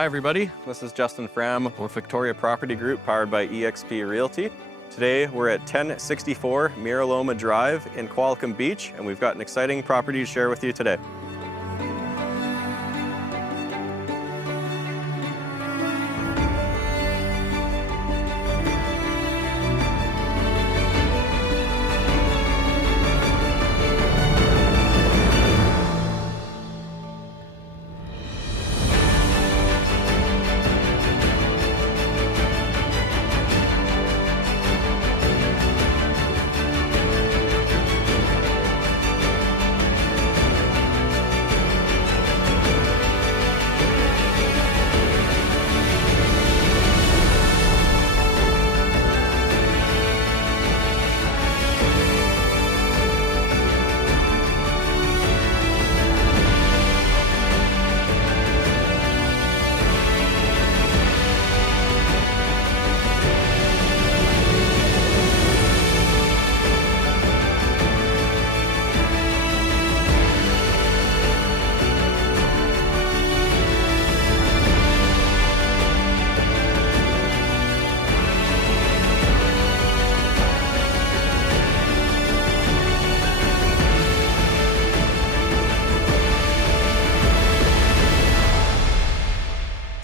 Hi everybody, this is Justin Fram with Victoria Property Group powered by eXp Realty. Today we're at 1064 Miraloma Drive in Qualicum Beach, and we've got an exciting property to share with you today.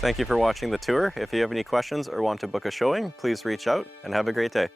Thank you for watching the tour. If you have any questions or want to book a showing, please reach out and have a great day.